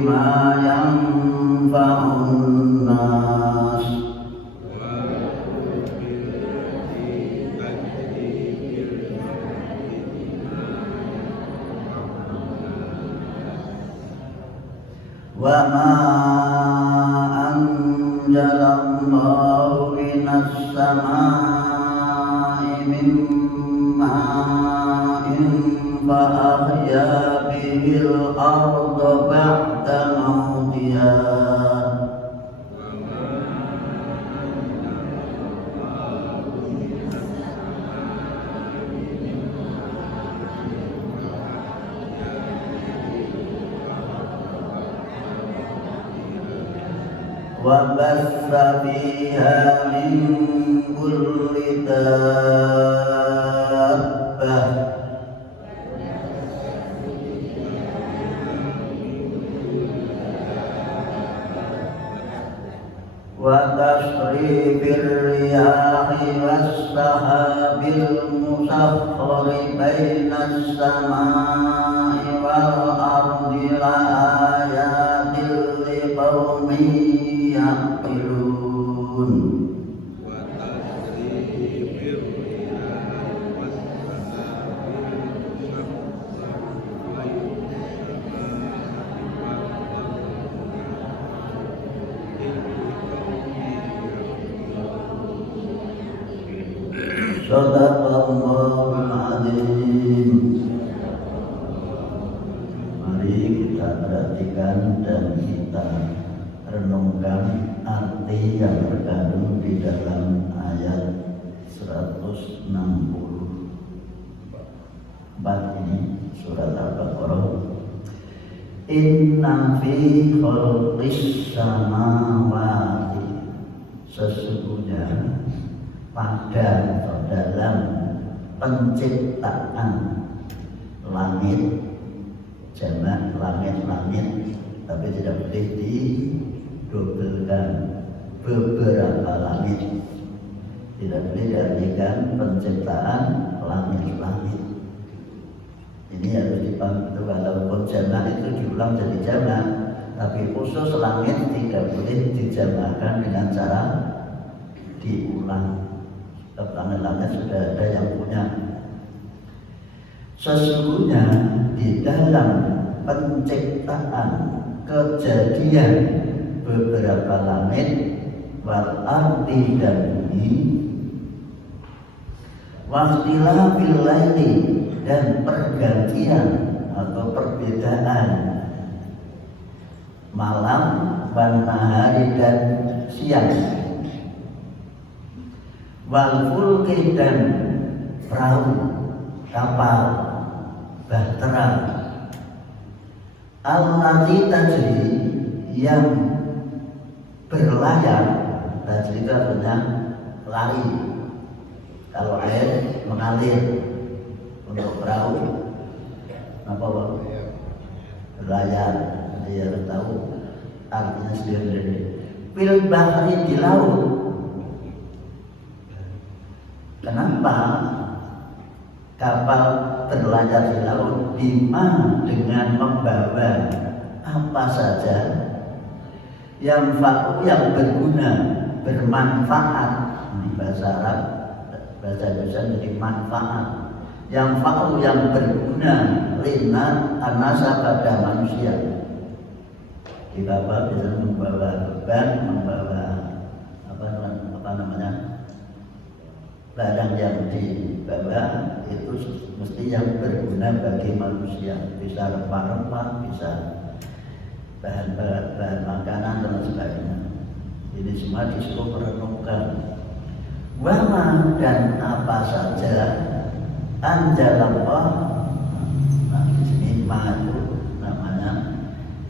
ما ينفع الناس وما أنزل الله من السماء من ماء فأحيا به الأرض بعد موتها وبث فيها من كل دابة وتصريف الرياح والسحاب المسخر بين السماء والأرض لآيات لقوم يعقلون Sadaqallahul Azim. Mari kita perhatikan dan kita renungkan arti yang terkandung di dalam ayat 164 ini surat Al-Baqarah. Inna fi khalqis samawati, sesungguhnya pada atau dalam penciptaan langit, jamak langit-langit, tapi tidak boleh didobelkan, beberapa langit, tidak boleh diartikan penciptaan langit-langit. Ini harus dipahami, walaupun jamak itu diulang jadi jamak, tapi khusus langit tidak boleh dijamakan dengan cara diulang. Langit-langit sudah ada yang punya. Sesungguhnya di dalam penciptaan kejadian beberapa langit wal ardi dan bumi, waqtilafil laili, dan pergantian atau perbedaan malam wan nahari dan siang, wal fulki dan perahu, kapal, bahtera, allati tajri, yang berlayar. Tajri itu artinya lari, kalau air mengalir. Untuk perahu apa Pak? Berlayar. Dia harus tahu artinya sendiri. Fil bahri, di laut. Kenapa kapal berlayar di laut? Bima, dengan membawa apa saja yang berguna, bermanfaat. Ini bahasa Arab, bahasa Indonesia jadi manfaat. Yang berguna lina anasa pada manusia. Di kapal bisa membawa beban, membawa barang yang dibawa itu mesti yang berguna bagi manusia. Bisa rempah-rempah, bisa bahan makanan dan sebagainya. Ini semua disuruh merenungkan. Wama, dan apa saja anjalallah. Nah, di sini ma itu namanya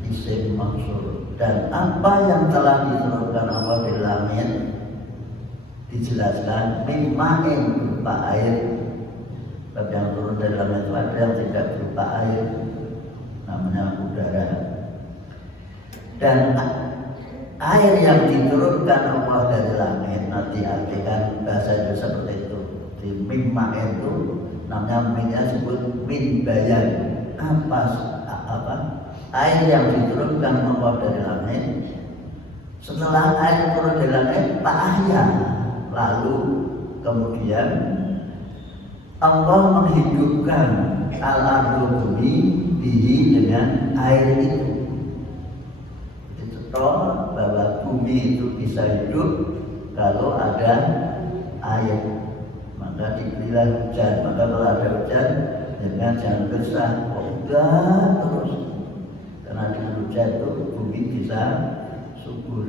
isim maksur. Dan apa yang telah diturunkan Allah di langit dijelaskan mimmain, berupa air. Sebab yang turun dari langit itu ada yang tidak berupa air, namanya udara. Dan air yang diturunkan Allah dari langit, nanti artikan bahasa Indonesia seperti itu. Di mimmain itu namanya minnya disebut min bayan. Apa air yang diturunkan Allah dari langit. Setelah air turun dari langit, fa'ahya, lalu kemudian Allah menghidupkan al-ardu bumi bihi dengan air itu. Contoh bahwa bumi itu bisa hidup kalau ada air, maka diberilah hujan. Maka kalau ada hujan, jangan gersah, enggak terus, karena dengan hujan itu bumi bisa subur.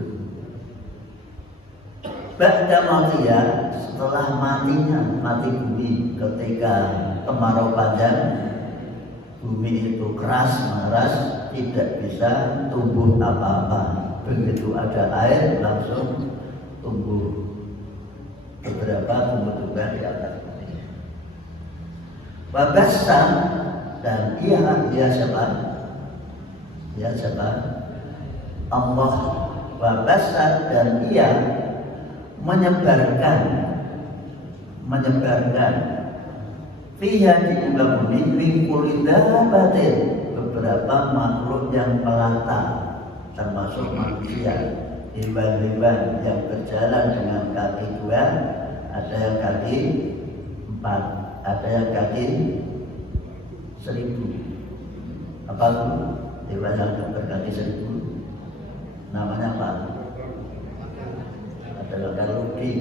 Ba'da mautiha, setelah mati bumi ketika kemarau panjang, bumi itu keras, tidak bisa tumbuh apa-apa. Begitu ada air langsung tumbuh beberapa tumbuh-tumbuhan di atas bumi. Wabassa, dan ia siapa? Allah. Wabassa, dan ia menyebarkan fiha di muka bumi min kulli dabbatin, beberapa makhluk yang melata, termasuk manusia, hewan-hewan yang berjalan dengan kaki dua, ada yang kaki 4, ada yang kaki 1000. Apa itu hewan yang berkaki 1000? Namanya apa? Adalah kaluki.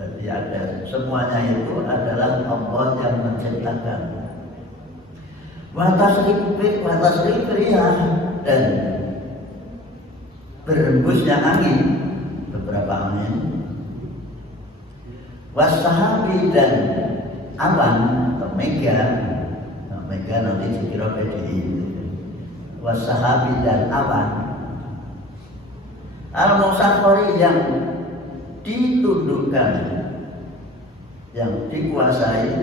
Jadi ada, semuanya itu adalah Allah yang menciptakan. Watasrif riyah, dan berembusnya angin, beberapa angin. Wasahabi, dan awan atau mega nanti dikira PDI. Wasahabi, dan awan. Al-Musakhkhari, yang ditundukkan, yang dikuasai,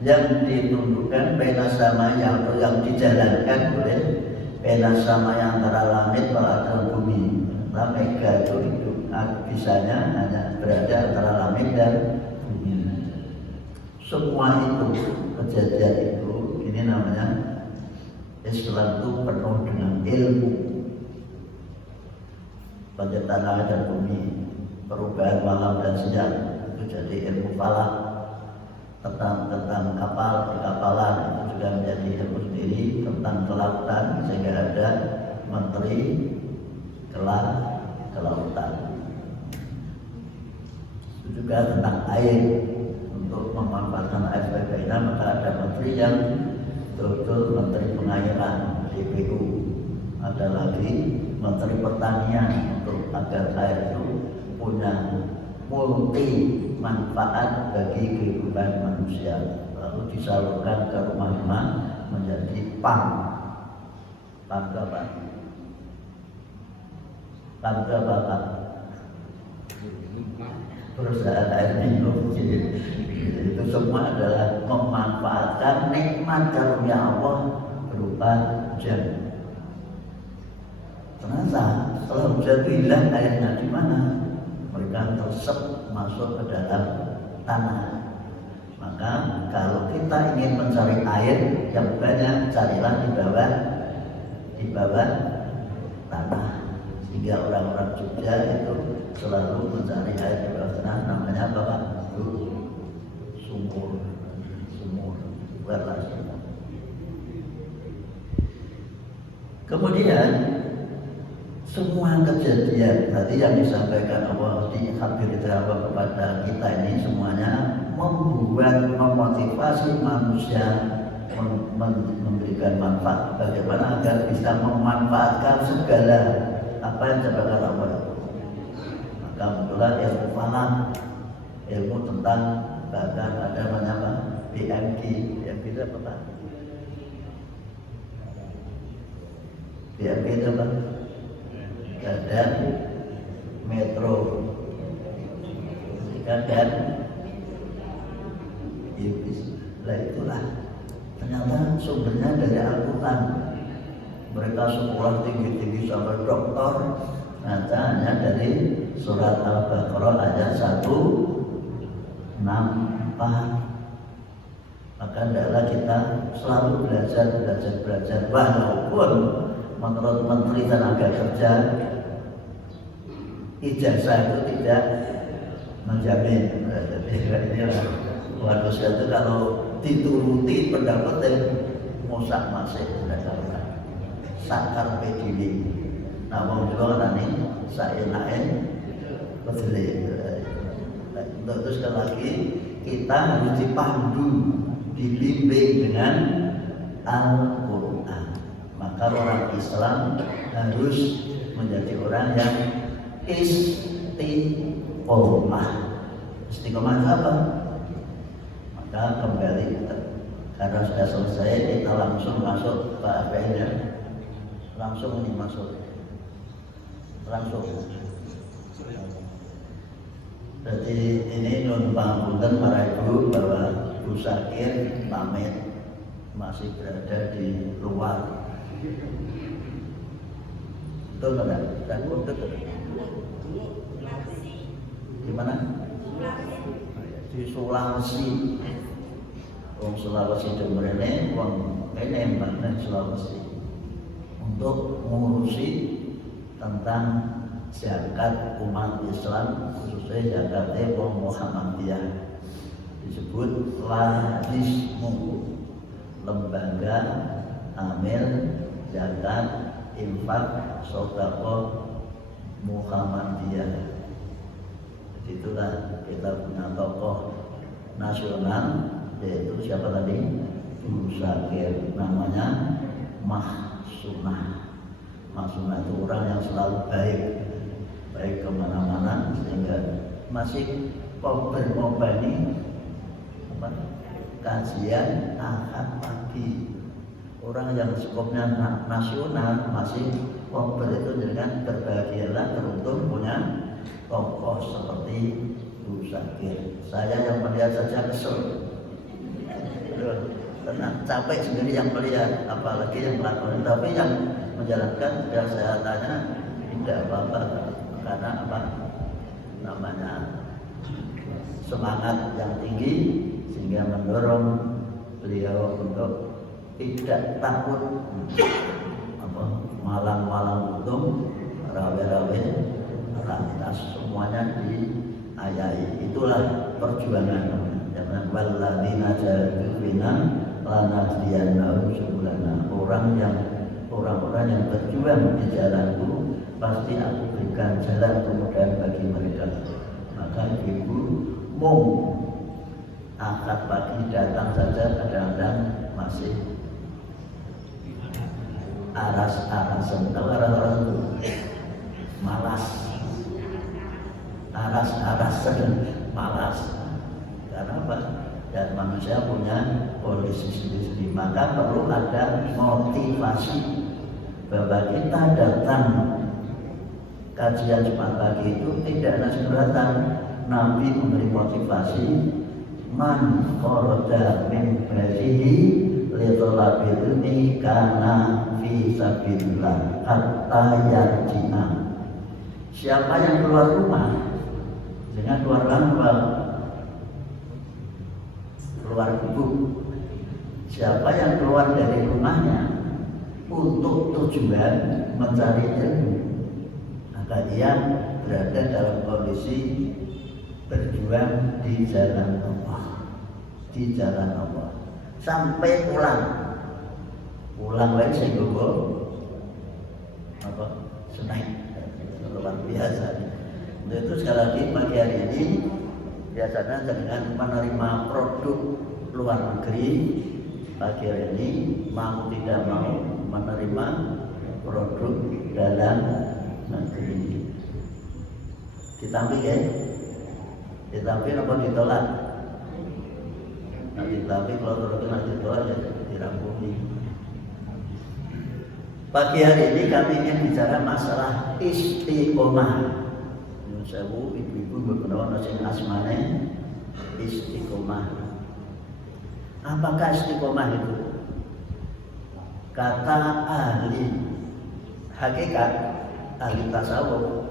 yang ditundukkan baina sama yang dijalankan oleh baina sama yang antara langit dan bumi. Nah, mega itu bisanya hanya berada antara langit dan bumi. Semua itu kejadian itu, ini namanya Islam itu penuh dengan ilmu. Penciptaan langit dan bumi, perubahan malam dan siang, itu jadi ilmu falak. Tentang perkapalan itu juga menjadi ilmu sendiri. Tentang kelautan, sehingga ada menteri kelautan. Itu juga tentang air, untuk memanfaatkan air sebagainya, maka ada menteri yang betul-betul menteri pengairan, DPU. Ada lagi menteri pertanian, untuk agar air itu punya multi manfaat bagi kehidupan manusia, lalu disalurkan ke rumah-rumah menjadi PAM perusahaan air minum. Itu semua adalah memanfaatkan nikmat karunia Allah berupa hujan. Ternyata setelah hujan hilang, airnya di mana? Mereka tersep masuk ke dalam tanah. Maka kalau kita ingin mencari air yang banyak, carilah di bawah tanah. Sehingga orang-orang Jogja itu selalu mencari air di bawah tanah. Namanya apa, Pak? Sumur. Buatlah sumur. Kemudian semua kejadian tadi yang disampaikan Allah di hadir Allah kepada kita ini semuanya memotivasi manusia memberikan manfaat. Bagaimana agar bisa memanfaatkan segala apa yang disampaikan Allah. Maka muncullah ilmu falak, ilmu tentang, bahkan ada namanya BMG itu apa? BMG itu apa? Dan metro, dan itulah ternyata sumbernya dari Al-Quran. Mereka sekolah tinggi-tinggi sampai doktor, ternyata hanya dari surat Al-Baqarah ayat 164. Maka hendaklah kita selalu belajar walaupun menurut Menteri Tenaga Kerja ijazah itu tidak menjamin. Jadi inilah manusia itu kalau dituruti pendapat yang musak masih sakar PDW. Namun juga nanti saya naik betul. Terus sekali lagi kita harus dipandu, dibimbing dengan Al-Quran. Maka orang Islam harus menjadi orang yang istiqomah. Istiqomah itu apa? Maka kembali karena sudah selesai kita langsung masuk ke APN ya. Langsung ini masuk. Langsung. Jadi ini nun pangapunten para ibu bahwa Bu Syakir pamit masih berada di luar. Betul kan? Dan betul. Di mana? Di Sulawesi. Wong Sulawesi demerene, wong kene mbane Sulawesi. Untuk mengurusi tentang zakat umat Islam, khususnya zakatnya wong Muhammadiyah, disebut LADISMU, Lembaga Amil Zakat Infak Sedekah Muhammadiyah. Itulah kita punya tokoh nasional, yaitu siapa tadi? Bu Syakir, namanya Mahsunah. Mahsunah itu orang yang selalu baik kemana-mana, sehingga masih ini kajian Ahad pagi. Orang yang skopnya nasional masih itu dengan berbahagialah beruntung punya tokoh seperti Bu Syakir. Saya yang melihat saja kesel, karena capek sendiri yang melihat, apalagi yang melakukan. Tapi yang menjalankan biar saya tanya tidak apa-apa, karena apa namanya semangat yang tinggi sehingga mendorong beliau untuk tidak takut malang-malang untung, rawe-rawe, lantas semuanya diayai. Itulah perjuangan. Jangan walladzina jahadu fina lanahdiyannahum subulana. Orang-orang yang berjuang di jalanku pasti aku berikan jalan kemudahan bagi mereka. Maka ibu mau akad pagi datang saja kadang-kadang masih aras-arasan. Tahu aras-arasan itu malas, aras-arasan malas. Karena apa? Dan manusia punya polisi sendiri-sendiri. Maka perlu ada motivasi bahwa kita datang kajian Jumat pagi itu tidak ada seberatan. Nabi memberi motivasi, man kharaja min baitihi li thalabil ilmi kana fi sabilillah hatta yarji'a. Siapa yang keluar rumah dengan keluar gubuk, siapa yang keluar dari rumahnya untuk tujuan mencari ilmu, maka dia berada dalam kondisi berjuang di jalan Allah, sampai pulang lagi sehingga senang luar biasa. Untuk itu sekali lagi pagi hari ini biasanya dengan menerima produk luar negeri, pagi hari ini mau tidak mau menerima produk dalam negeri. Ditampil ya? Ditampil apa ditolak? Nah ditampil, kalau terkena ditolak ya dirangkumi. Pagi hari ini kami ingin bicara masalah istiqomah. Sewu ibu-ibu beberapa nasi asmane istiqomah. Apakah istiqomah itu? Kata ahli hakikat, ahli tasawuf,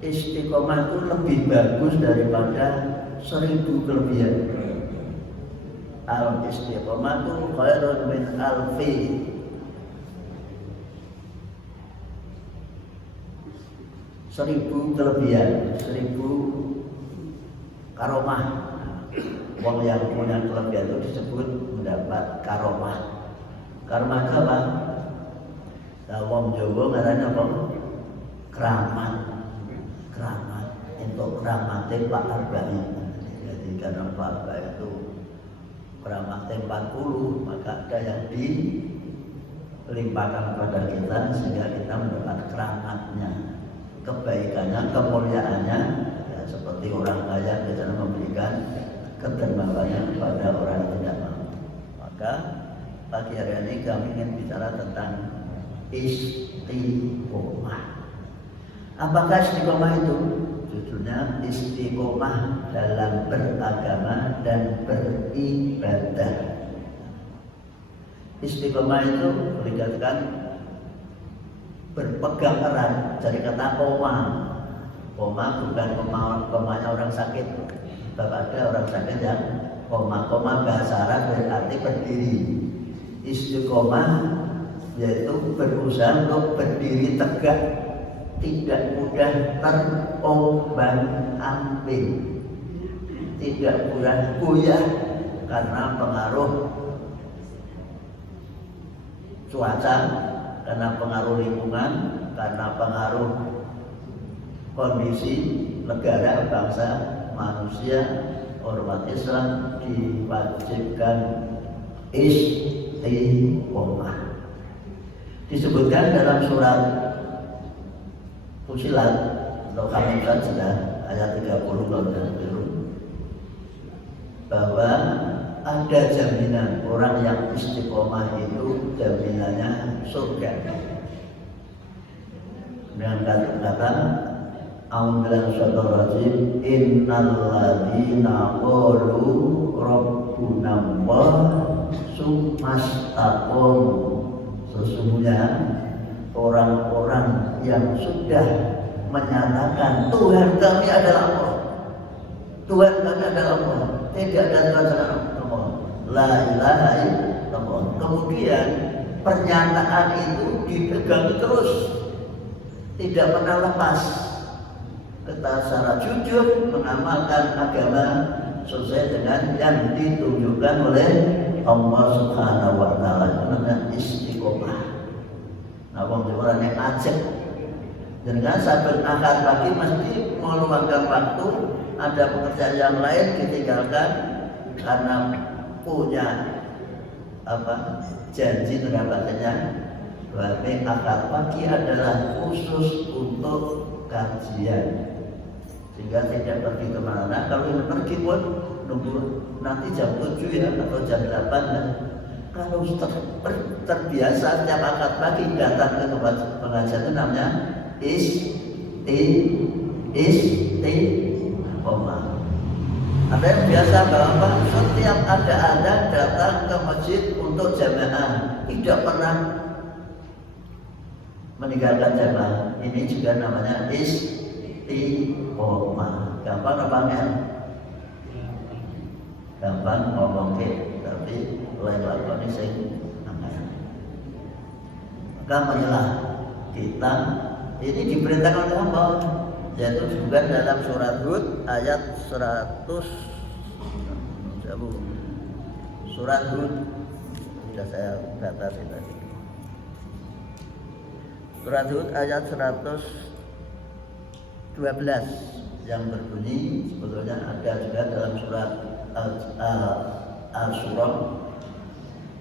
istiqomah itu lebih bagus daripada 1000 kelebihan. al istiqomatu khairun min alfi seribu kelebihan, 1000 karomah. Wong yang punya kelebihan itu disebut mendapat karomah. Karomah apa? Nah, wong Jawa ngarane apa? Keramat. Keramat. Untuk keramatnya Pak Arba'in. Jadi karena Pak Arba itu keramatnya 40, maka ada yang dilimpahkan kepada kita sehingga kita mendapat keramatnya, kebaikannya, kemuliaannya. Ya, seperti orang kaya biasanya memberikan kedermawannya kepada orang yang tidak mampu. Maka pagi hari ini kami ingin bicara tentang istiqomah. Apakah istiqomah itu? Judulnya istiqomah dalam beragama dan beribadah. Istiqomah itu dikatakan berpegang erat dari kata koma. Koma bukan komanya orang sakit. Sebab ada orang sakit yang koma bahasa Arab berarti berdiri. Istiqomah yaitu berusaha untuk berdiri tegak, tidak mudah terombang-ambing, tidak mudah goyah karena pengaruh cuaca, karena pengaruh lingkungan, karena pengaruh kondisi negara, bangsa, manusia. Umat Islam diwajibkan istiqomah. Disebutkan dalam surat Fusilat atau Al-Qamar sudah ayat 30 bahwa ada jaminan orang yang istiqomah itu jaminannya surga. Dengan kata-kata A'udzubillahi innal ladzina qalu rabbuna Allah tsumastaqamu. Sesungguhnya orang-orang yang sudah menyatakan Tuhan kami adalah Allah, Tuhan kami adalah Allah, tidak ada Tuhan selain Allah, la ilaha illallah. Kemudian pernyataan itu dipegang terus, tidak pernah lepas. Kita secara jujur mengamalkan agama sesuai dengan yang ditunjukkan oleh Allah Subhanahu wa taala. Namanya istiqomah. Nah, wong Jawa nek ajek dengan saben akad pagi mesti meluangkan waktu, ada pekerjaan yang lain ditinggalkan karena punya janji mendapatkannya. Berarti akad pagi adalah khusus untuk kajian, sehingga tidak pergi kemana-mana. Kalau ingin pergi pun nunggu nanti jam 7 ya atau jam 8 ya. Kalau terbiasa setiap akad pagi datang ke tempat pengajian itu namanya istiqomah. Ada yang biasa bahwa setiap ada adzan datang ke masjid untuk jamaah, tidak pernah meninggalkan jamaah. Ini juga namanya istiqomah. Gampang apa enggak? Gampang ngomong tapi lain lakoni sing angel. Maka marilah kita ini diperintahkan oleh Allah, yaitu juga dalam surat Hud ayat 100. Surat Hud sudah saya batasi tadi. Surat Hud ayat 112 yang berbunyi, sebetulnya ada juga dalam surat Al-Surah.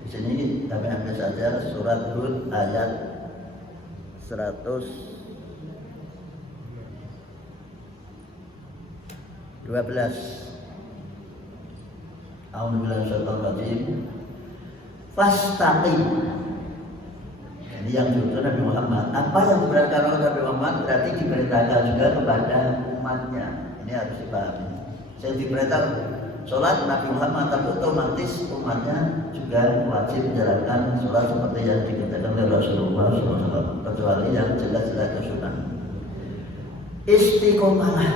Di sini kami ambil saja surat Hud ayat 112. A'udzubillahi fastaqim. Ini yang diutus Nabi Muhammad. Apa yang diperintahkan oleh Nabi Muhammad berarti diperintahkan juga kepada umatnya. Ini harus dipahami. Saya diperintah sholat Nabi Muhammad, tapi otomatis umatnya juga wajib menjalankan sholat seperti yang dikerjakan oleh Rasulullah SAW, kecuali yang jelas-jelas kesunnah. Istiqomahlah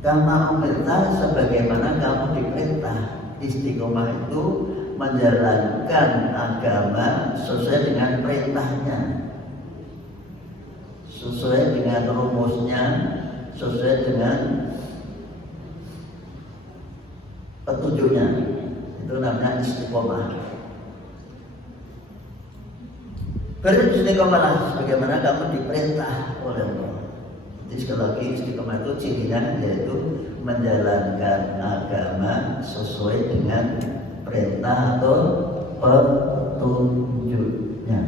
kama umirta, sebagaimana kamu diperintah. Istiqomah itu menjalankan agama sesuai dengan perintahnya, sesuai dengan rumusnya, sesuai dengan petunjuknya. Itu namanya istiqomah. Beristiqomahlah sebagaimana kamu diperintah oleh Allah. Jadi sekali lagi istiqomah itu cirinya yaitu menjalankan agama sesuai dengan perintah atau petunjuknya.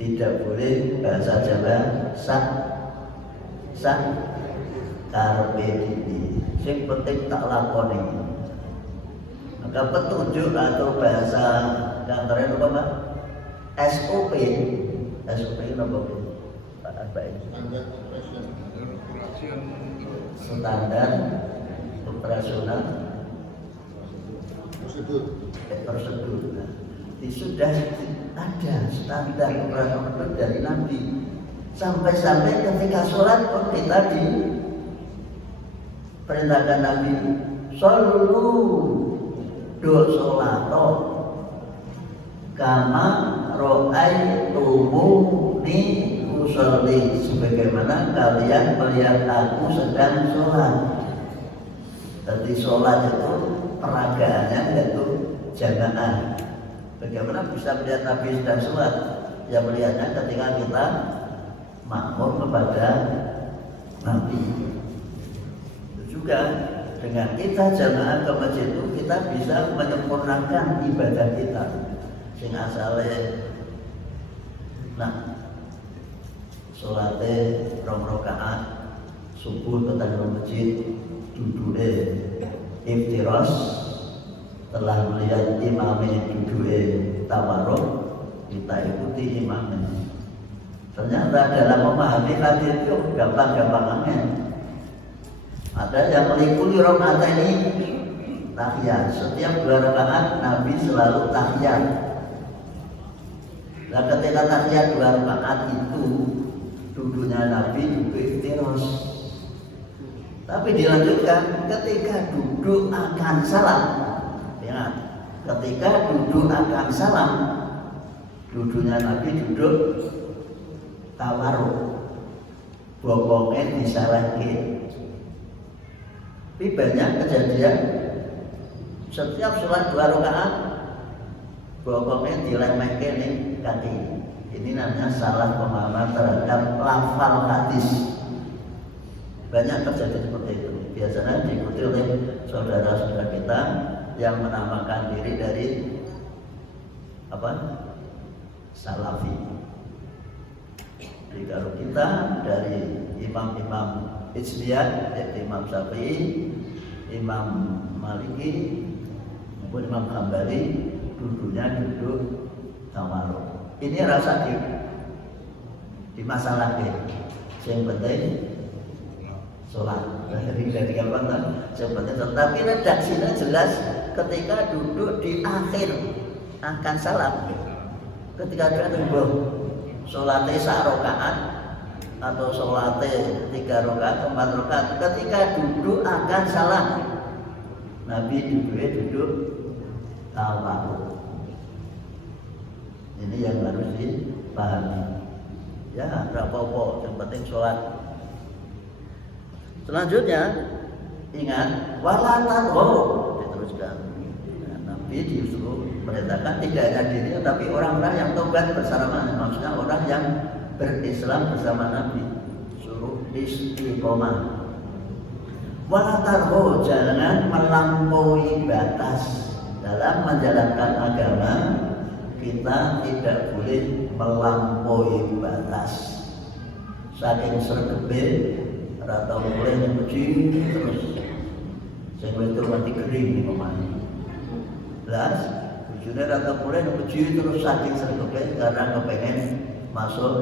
Tidak boleh bahasa Jawa sak karpe diri. Sing penting tak lakoni. Maka petunjuk atau bahasa kantornya apa Pak? SOP itu apa Pak? Standar operasional prosedur. Sudah ada standar operasional dari Nabi. Sampai-sampai ketika sholat pun kita diperintahkan Nabi shollu do sholato kama ro'aitumuni usolli, sebagaimana kalian melihat aku sedang sholat. Jadi sholat itu peragaannya yaitu jamaah. Bagaimana bisa melihat Nabi sedang sholat? Ya melihatnya ketika kita makmum kepada Nabi. Itu juga dengan kita jamaah ke masjid itu kita bisa menyempurnakan ibadah kita. Sing asale salate 2 rakaat subuh ketemu masjid duduke iftiras, telah melihat imamnya duduke tawarruk, kita ikuti imamnya. Ternyata dalam memahami hadis itu gampang-gampangnya. Ada yang melipuli rakaat ini tahiyat. Setiap 2 rakaat Nabi selalu tahiyat. Nah ketika tahiyat 2 rakaat itu duduknya Nabi juga iftiras. Tapi dilanjutkan ketika duduk akan salam. Ingat, ketika duduk akan salam, duduknya Nabi duduk tawarruk, bokongnya disalahke. Tapi banyak kejadian setiap sholat 2 rakaat bokongnya dilemehke ning kaki. Ini namanya salah pemahaman terhadap lafal hadis. Banyak terjadi seperti itu. Biasanya diikuti oleh saudara-saudara kita yang menamakan diri dari Salafi. Jadi kalau kita dari imam-imam ijtihad, yaitu Imam Syafi'i, Imam Maliki, maupun Imam Hambali, duduknya duduk tawarruk. Ini rasa di masalah yang penting sholat. Jadi gampang kan? Yang penting sholat. Tapi redaksinya jelas ketika duduk di akhir akan salam. Ketika dia tunggu sholatnya 1 rakaat atau sholatnya 3 rakaat, 4 rakaat, ketika duduk akan salam, Nabi duduk tawarruk. Ini yang harus dipahami. Ya, tidak apa-apa, yang penting sholat. Selanjutnya, ingat, wala tadghaw, diteruskan. Nabi disuruh merintahkan tidak hanya dirinya, tapi orang-orang yang tobat bersama, maksudnya orang yang berislam bersama Nabi. Suruh istiqomah. Wala tadghaw, jangan melampaui batas dalam menjalankan agama. Kita tidak boleh melampaui batas. Saking sergepe atau mulai nyuci terus sehingga itu mati kering pemain. Belas, tujuannya atau mulai nyuci terus saking sergepe karena kepengen masuk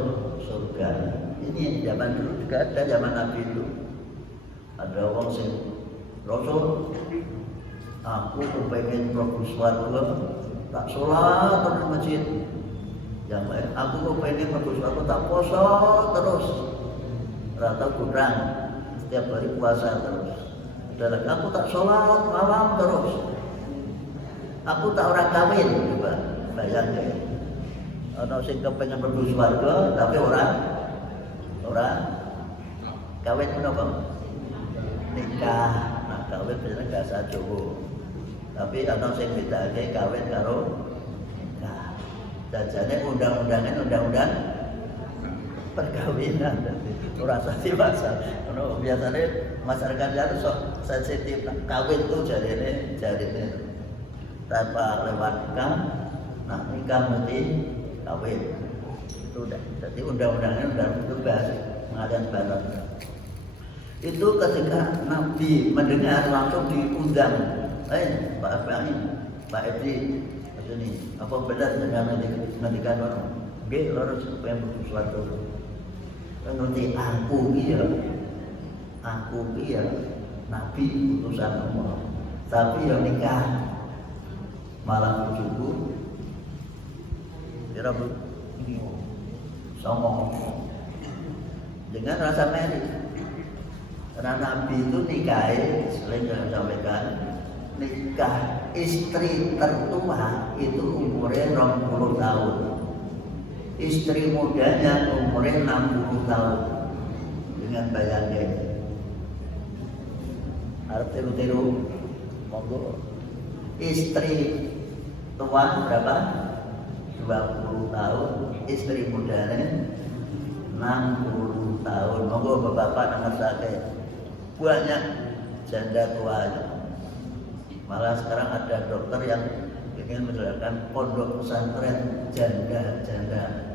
surga. Ini zaman dulu juga ada, zaman Nabi itu. Ada orang sing Rasul, aku kepengen mlebu swarga. Tak sholat terus masjid. Yang lain, aku pengen bagus, aku tak poso terus. Rata kurang, setiap hari puasa terus. Dalam aku tak sholat malam terus. Aku tak orang kawin, coba bayangkan. Ana sing kepengin mlebu swarga tapi orang kawin menapa? Nikah. Nah, kawin biasanya bahasa Jawa. Tapi ana sing bedake kawin karo nikah. Jajane undang-undang perkawinan. Ora sasi masalah. Ono biasane masyarakat ya sok sensitif kawin tuh jarine tanpa lewat nikah. Nah, nikah mesti kawin. Itu udah. Jadi undang-undangnya udah berubah pengadilan barat. Itu ketika Nabi mendengar langsung diundang. Pak Fahmi, Pak Edi, ini apa benar dengan ngendikan orang? Nggih, loro supaya sesuatu. Ngerti aku iya Nabi utusan Allah. Tapi yang nikah malam bojoku kira sombong dengan rasa merit. Karena Nabi itu nikahi, selain yang sampaikan, nikah istri tertua itu umurnya 20 tahun. Istri mudanya umurnya 60 tahun. Dengan bayangin. Harap tiru-tiru, monggo. Istri tua berapa? 20 tahun. Istri mudanya 60 tahun. Monggo bapak-bapak nomor sakit. Banyak janda tua. Malah sekarang ada dokter yang ingin mengadakan pondok pesantren janda-janda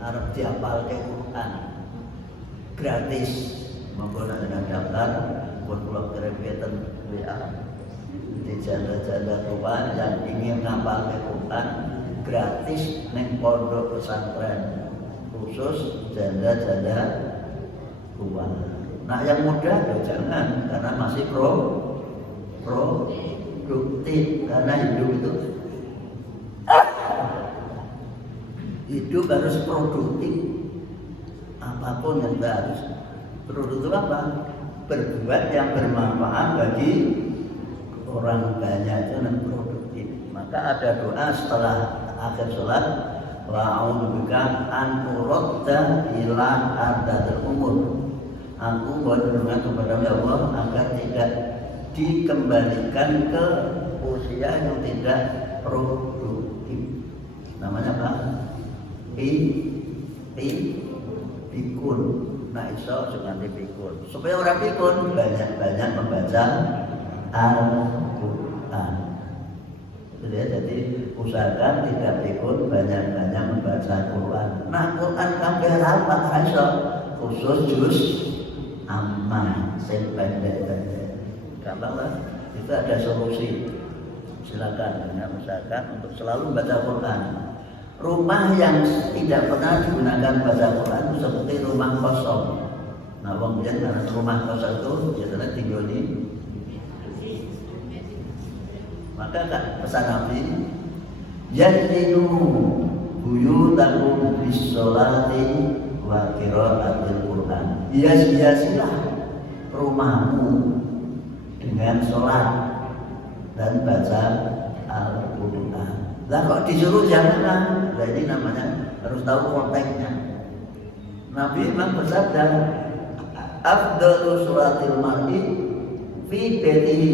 Arab dihafal ke Quran gratis. Menggunakan daftar buat pulang kerepetan WA di janda-janda tua yang ingin ngapal ke Quran gratis neng pondok pesantren khusus janda-janda tua. Nah yang muda ya jangan, karena masih produktif, karena hidup harus produktif. Apapun yang harus produktif apa? Berbuat yang bermanfaat bagi orang banyak, itu yang produktif. Maka ada doa setelah akhir sholat, wa'udzubika an uradda ila ardhil umur. Aku berdoa kepada Allah agar tidak dikembalikan ke usia yang tidak produktif. Namanya apa? Pikun. Nah iso dengan pikun. Supaya orang pikun banyak-banyak membaca Al-Quran. Jadi usahakan tidak pikun, banyak-banyak membaca Al-Quran. Nah Quran kabeh apa iso? Khusus juz aman, sing pendek-pendek. Gampang lah, itu ada solusi. Silakan, usahakan untuk selalu membaca Quran. Rumah yang tidak pernah digunakan baca Quran itu seperti rumah kosong. Nah, kemudian karena rumah kosong itu biasanya tinggal di. Maka kan pesan Nabi, Yadinu buyutakum bis-sholati wa qiraatil Quran. Hias-hiasilah rumahmu dengan sholat dan baca Al-Quran. Lah kok disuruh janganlah. Nah, ini namanya harus tahu konteksnya. Nabi memang bersabda, afdalu sholatil mar'i fi baitihi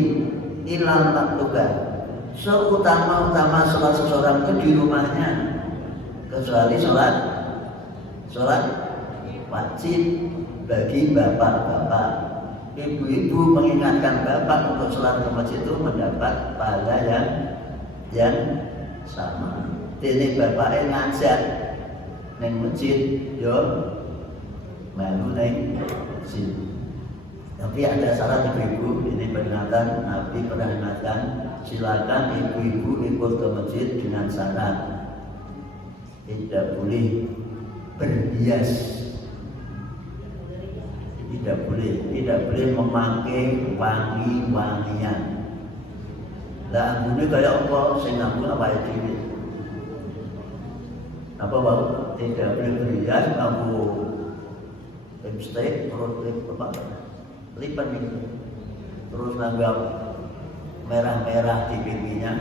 ilal maktubah. Seutama-utama sholat seseorang itu di rumahnya, kecuali sholat wajib bagi bapak-bapak. Ibu-ibu mengingatkan bapak untuk sholat ke masjid itu mendapat pahala yang sama. Ini bapaknya ngajak neng masjid, yo malu neng masjid. Tapi ada syarat ibu-ibu, ini peringatan Nabi pernah ingatkan, silakan ibu-ibu ikut ke masjid dengan syarat tidak boleh berhias, tidak boleh memakai wangi-wangian. Lah ambune kaya apa sing nganggo awake dhewe. Apa wae tidak boleh berhias, nganggo lipstick, perut lip apa? Lipan ini. terus nambah merah-merah di pipinya,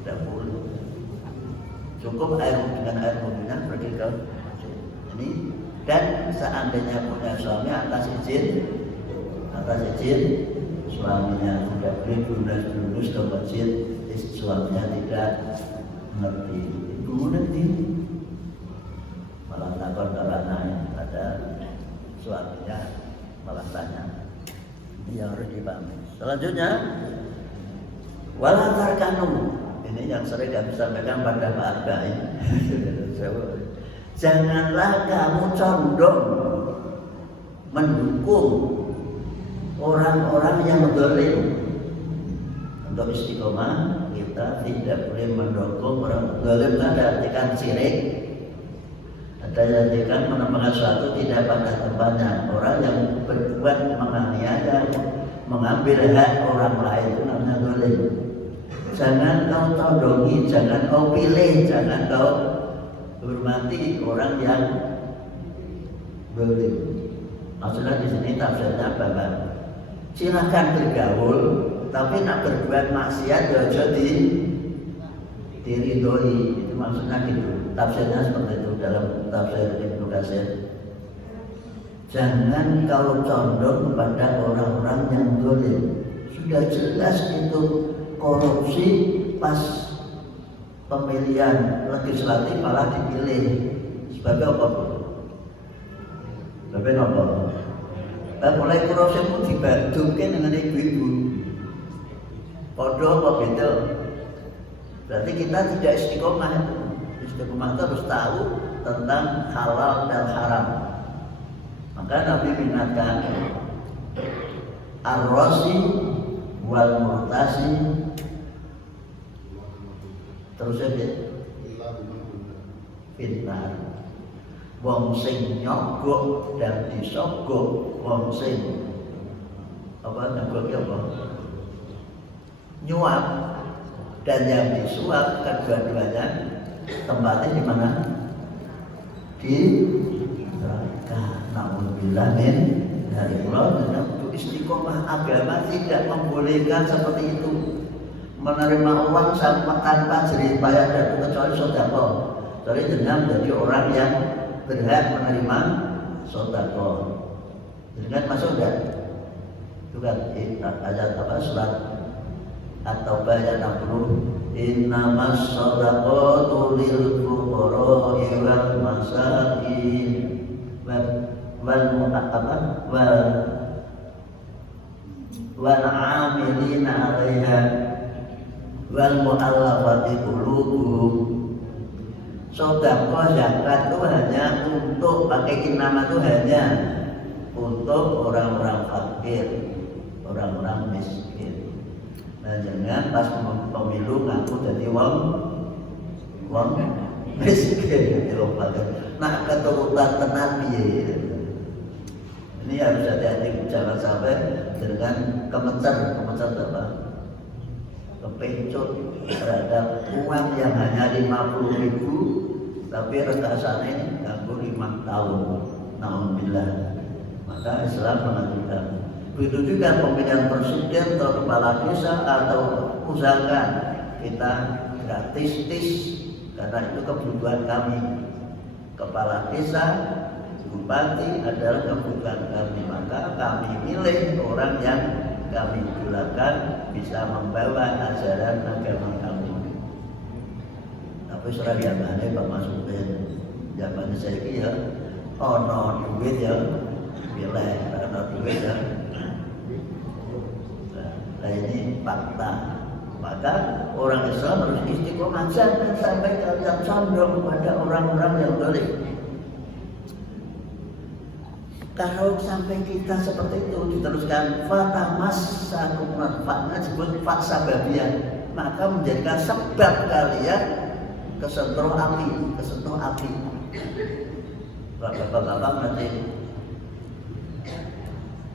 tidak boleh. Cukup dengan air wudhunya pergi ke ini. Dan seandainya punya suami atas izin suaminya tidak boleh lulus ke masjid, suaminya tidak mengerti, ibu mengerti, malah takut karena ada suaminya malah tanya. Ini yang harus dipahami. Selanjutnya, wala tarkanu. Ini yang sering kami sampaikan pada Pak Arba'in. Janganlah kamu condong mendukung orang-orang yang zalim. Untuk istiqomah kita tidak boleh mendukung orang zalim. Ada artikan syirik, ada yang artikan menemukan sesuatu tidak pada tempatnya. Orang yang berbuat menganiaya, mengambil hak orang lain itu namanya zalim. Jangan kau todongi, jangan kau pilih, jangan kau hormati orang yang zalim. Maksudnya di sini tafsirnya bahwa silakan bergaul, tapi nak berbuat maksiat jadi diridhoi. Itu maksudnya gitu. Tafsirnya seperti itu dalam tafsir Ibnu Katsir. Jangan kau condong kepada orang-orang yang zalim. Sudah jelas itu korupsi, pas pemilihan legislatif malah dipilih. Sebabnya apa? Sebabnya apa? Mulai korupsi itu dibandingkan dengan ibu-ibu. Podo apa beda? Berarti kita tidak istiqomah. Istiqomah itu harus tahu tentang halal dan haram. Maka Nabi mengingatkan ar-rasi wal murtasi, terus aja fitnah. Wong sing nyogok dan disogok, wong sing apa nyogok apa? Nyuap dan yang disuap, kedua-duanya tempatnya di mana? Di neraka. Naudzubillah min dari Allah. Untuk istiqomah agama tidak membolehkan seperti itu. Menerima uang tanpa jerih payah dan kecuali sedekah. Jadi dengan menjadi orang yang berhak menerima sedekah. Dengan masuk enggak? Itu kan ayat apa surat At-Taubah ayat 60. Innamas shadaqatu lil fuqara'i wal masakin wal 'amilina 'alaiha wal mu'allafati qulubuhum. Sedekah zakat itu hanya untuk pakai nama itu hanya untuk orang-orang fakir, orang-orang miskin. Nah, jangan pas pemilu ngaku jadi wong miskin jadi wong fakir. Nah, keturutan tenan piye? Ini harus hati-hati, jangan sampai dengan kemencer apa? Kepencut terhadap uang yang hanya 50.000, tapi rekasannya nganggo 5 tahun. Alhamdulillah. Maka Islam mengajukan. Begitu juga pemilihan presiden atau kepala desa atau usahakan kita gratis karena itu kebutuhan kami. Kepala desa, bupati adalah kebutuhan kami, maka kami milih orang yang kami idolakan bisa membawa ajaran agama kami. Tapi serah zamannya Pak Masudin, zamannya saya ini ya, ono duit ya, pilih ono duit ya. Nah ini fakta. Maka orang Islam harus istiqomah, jangan sampai kalian condong kepada orang-orang yang zalim. Kalau sampai kita seperti itu diteruskan fatamassakum manfaatnya disebut faksababiyah, maka menjadikan sebab kalian kesentuh api. Bapak-bapak nanti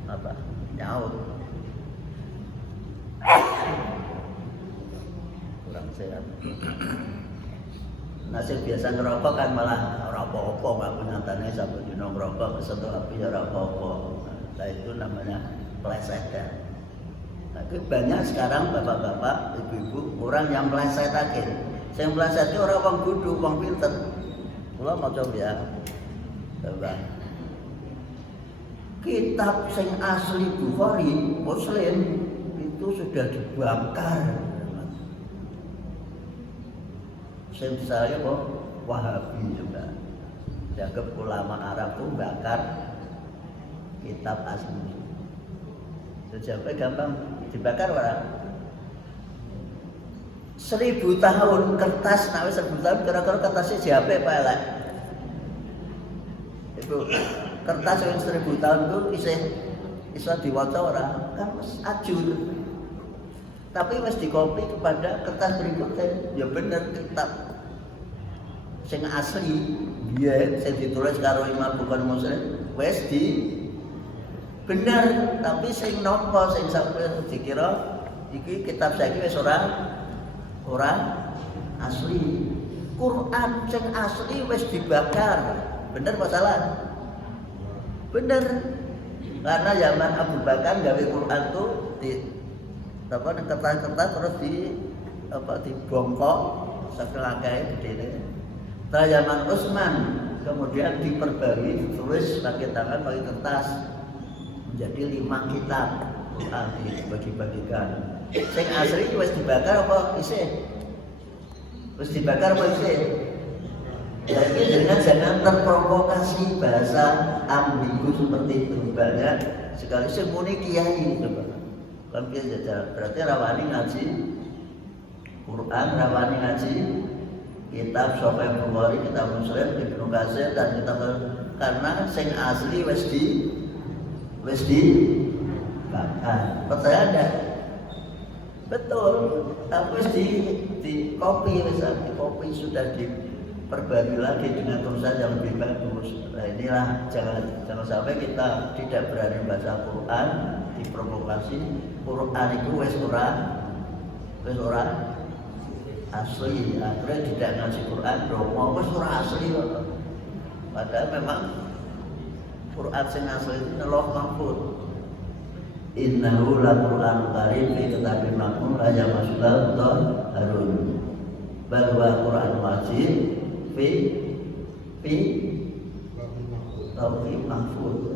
apa? Nyaut. Kurang sehat. Nasib biasa ngerokok kan malah apa-apa, nggak nyatanya sampai di ngerokok kesentuh api ya apa-apa. Nah itu namanya plesetan. Banyak sekarang bapak-bapak, ibu-ibu, orang yang melesetake. Sing meleset ora wong bodho, wong pinter. Kula maca ya. Bapak. Kitab sing asli Bukhari, Muslim itu sudah dibakar. Sing saya kok Wahabi juga. Dianggap ulama Arab itu bakar kitab asli. Sampai gampang dibakar orang. 1000 tahun kertas, nah 1000 tahun kira-kira kertasnya siapa Pak Elek? Itu kertas yang 1000 tahun itu bisa diwaca orang kan wis ajur. Tapi wis dikopi kepada kertas berikutnya. Ya bener kitab sing asli dia sing ditulis karo Imam Bukhari Muslim wis di bener, tapi sing nopo sing sampe dikira iki kitab saiki wis ora asli. Quran sing asli wis dibakar. Bener apa salah? Bener. Karena zaman Abu Bakar gawe Quran tuh di kertas-kertas terus dibongkok sekelangkai gede. Setelah zaman Utsman kemudian diperbarui tulis pakai tangan pakai kertas. Menjadi 5 kitab Quran dibagi-bagikan. Sing asli wis dibakar apa isih? Wis dibakar apa isih? Jadi jangan terprovokasi bahasa ambigu seperti itu. Banyak sekali semuni kiai coba. Kan biasa berarti rawani ngaji Quran, rawani ngaji kitab Sahih Bukhari, kitab Muslim, Ibnu Katsir dan kitab karena sing asli wis dibakar. Percaya enggak? Betul. Tapi di kopi sudah diperbarui lagi dengan tulisan yang lebih bagus. Nah inilah jangan sampai kita tidak berani baca Quran diprovokasi. Quran itu wis ora asli. Akhirnya tidak ngaji Quran mau wis ora asli kok. Padahal memang Quran sing asli itu Lauh Mahfuz. Innahu la Qur'anun karim fi kitabim maknun la yamassuhu harun. Bal wa Qur'anun majid fi Lauh Mahfuz.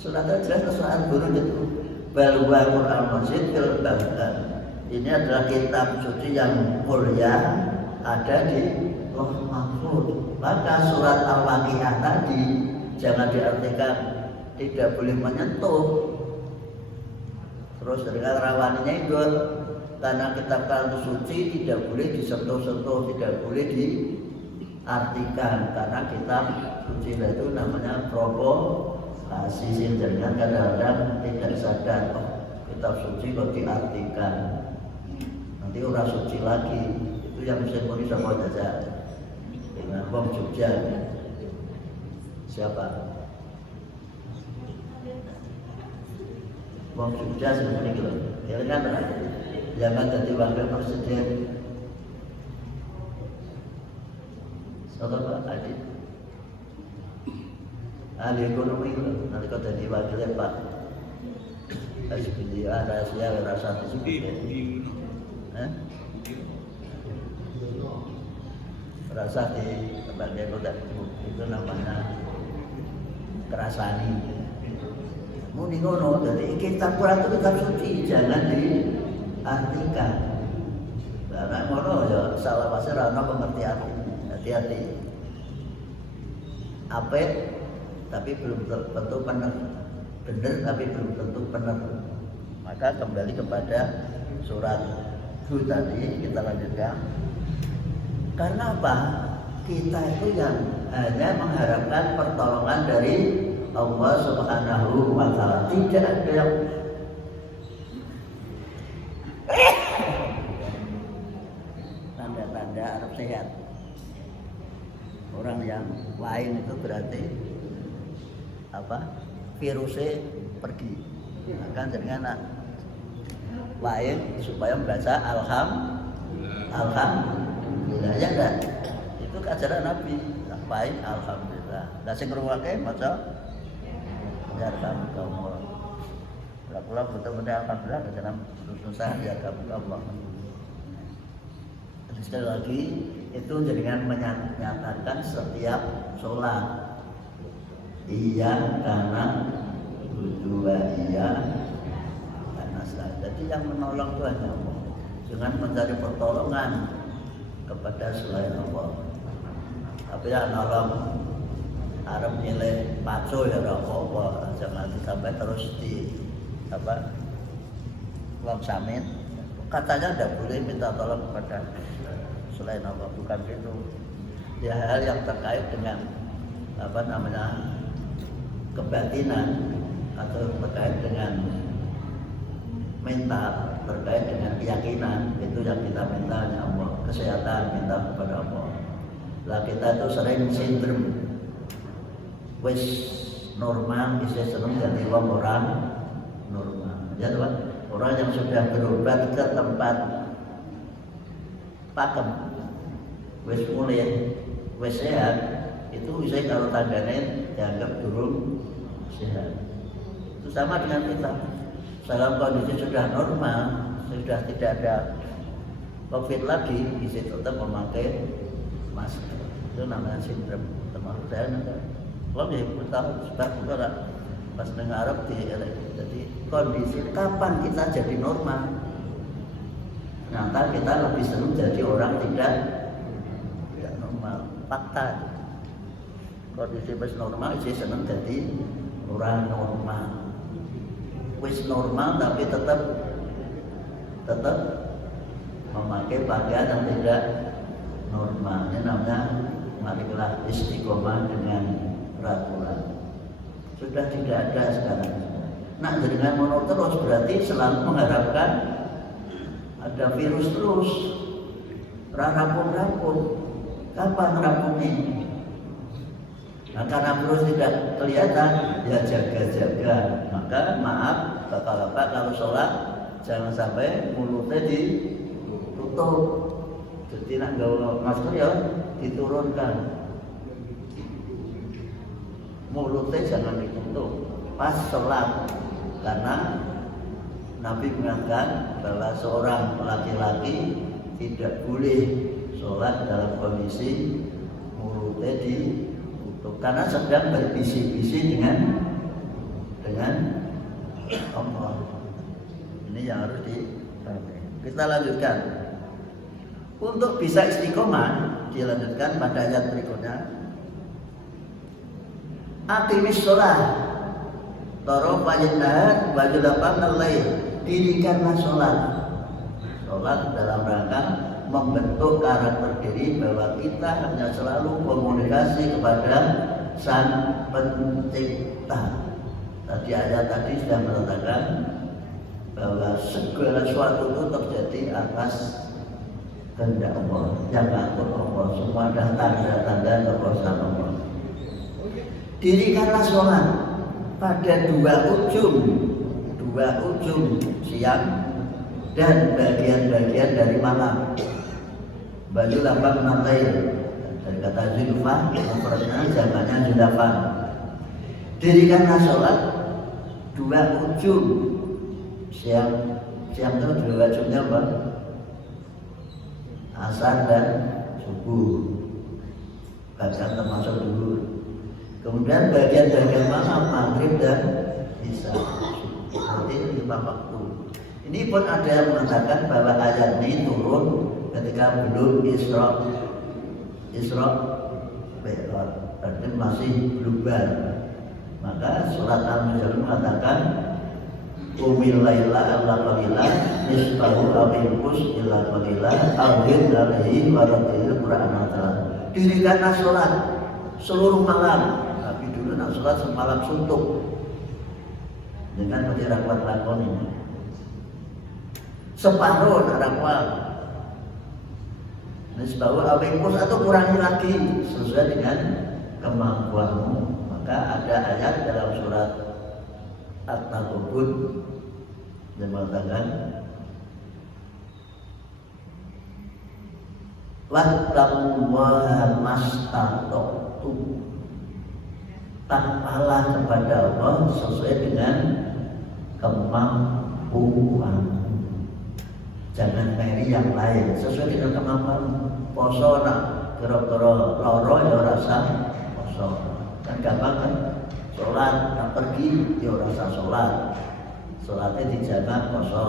Surat jelas surat burung itu. Bal wa Qur'anun majid fil Baghdad. Ini adalah kitab suci yang mulia ada di Lauh Mahfuz. Maka surat Al-Waqiah tadi jangan diartikan tidak boleh menyentuh. Terus dengan rawaninya itu karena kitab kalbu suci tidak boleh disentuh-sentuh, tidak boleh diartikan karena kitab suci itu namanya provokasi sing jaringan kadang-kadang tidak sadar kitab suci kok diartikan nanti orang suci lagi itu yang bisa muni sama jajah dengan Wong Jogja siapa? Wong Jogja sebenarnya gitu, ya kan? Jangan jadi wakil presiden. Soalnya Pak Adi, ahli ekonomi itu nanti kau jadi wakilnya Pak. SBY rahasia rasa disebut. Rasa di tempatnya itu namanya Kerasani. Muni ngono, jadi kitab Quran itu kitab suci, jangan diartikan. Karena ngono ya salah pasir ana pengertian. Hati-hati. Apik tapi belum tentu benar. Benar tapi belum tentu benar. Maka kembali kepada surat Hud tadi kita lanjutkan. Karena apa? Kita itu yang hanya mengharapkan pertolongan dari Allah Subhanahu wa Ta'ala. Tidak ada yang tanda-tanda Arab sehat. Orang yang lain itu berarti apa? Virusnya pergi. Akan dengan lain supaya membaca alhamdulillah ya enggak? Itu ajaran Nabi. Ngapain alhamdulillah. Lah sing ngrungokne maca ya kamu Kalau betul-betul alhamdulillah dalam susah ya Allah. Sekali lagi itu dengan menyatakan setiap sholat iya karena dua iya karena saya. Jadi yang menolong itu hanya Allah. Jangan mencari pertolongan kepada selain Allah. Tapi yang nolong Arab nilai paco ya apa jangan sampai terus di uang samin. Katanya tidak boleh minta tolong kepada selain Allah, bukan itu. Ya hal yang terkait dengan kebatinan atau terkait dengan mental, terkait dengan keyakinan, itu yang kita minta ya Allah. Kesehatan minta kepada Allah. Lah kita itu sering sindrom wis normal bisa seneng jadi orang normal. Ya teman, orang yang sudah berobat ke tempat pakem wis mulai wis sehat itu bisa kalau tanggane dianggap durung sehat. Itu sama dengan kita. Dalam kondisi sudah normal, sudah tidak ada COVID lagi, bisa tetap memakai masker. Itu namanya sindrom. Termasuk saya nanti. Kalau ya kita sudah buka pas dengar Arab di jadi kondisi kapan kita jadi normal? Ternyata kita lebih senang jadi orang tidak normal. Fakta. Kondisi wis normal, saya senang jadi orang normal. Wis normal tapi tetap memakai pakaian yang tidak normal. Ini namanya marilah istiqomah dengan peraturan. Sudah tidak ada sekarang. Nah, dengan mono terus berarti selalu mengharapkan ada virus terus. Rampung-rampung. Kapan rampungnya? Nah, karena virus tidak kelihatan, ya jaga-jaga. Maka maaf, bapak-bapak kalau sholat jangan sampai mulutnya ditutup. Jadi nak gawa masker ya diturunkan. Mulutnya jangan ditutup pas sholat, karena Nabi mengatakan bahwa seorang laki-laki tidak boleh sholat dalam kondisi mulutnya ditutup karena sedang berbisik-bisik dengan Allah. Ini yang harus dipakai. Kita lanjutkan. Untuk bisa istiqomah dilanjutkan pada ayat berikutnya. Aqimis sholat tarafayun nahar wa julafanal lail. Dirikanlah sholat. Sholat dalam rangka membentuk karakter diri bahwa kita hanya selalu komunikasi kepada Sang Pencipta. Tadi ayat tadi sudah mengatakan bahwa segala sesuatu itu terjadi atas kehendak Allah, yang ngatur Allah. Semua ada tanda-tanda kekuasaan Allah. Dirikanlah sholat pada dua ujung siang dan bagian-bagian dari malam. Baju lapang nantai dari kata zulfah, maksudnya zamannya zulfah. Dirikanlah sholat dua ujung siang itu dua ujungnya apa? Asar dan subuh. Bahkan termasuk dulu. Kemudian bagian-bagian malam maghrib dan isya. Seperti 5 waktu. Ini pun ada yang mengatakan bahwa ayat ini turun ketika belum Isra Mi'raj, berarti masih global. Maka surat Al-Muzammil mengatakan Qumil laila illa qalila nisfahu aw inqus illa qalila aw zid alaihi wa rattilil Qur'ana. Dirikanlah sholat seluruh malam. Tapi dulu nak sholat semalam suntuk dengan menjerakwan lakon ini. Separuh nak rakwal. Nisfahu aw inqus atau kurangi lagi sesuai dengan kemampuanmu. Maka ada ayat dalam surat At-Taghabun yang mengatakan wattaqullaha mastata'tum. Takwalah kepada Allah sesuai dengan kemampuan. Jangan meri yang lain sesuai dengan kemampuan. Poso nak kira-kira loro ya rasa poso. Kan gampang kan? Sholat nak pergi ya rasa sholat. Sholatnya dijaga poso.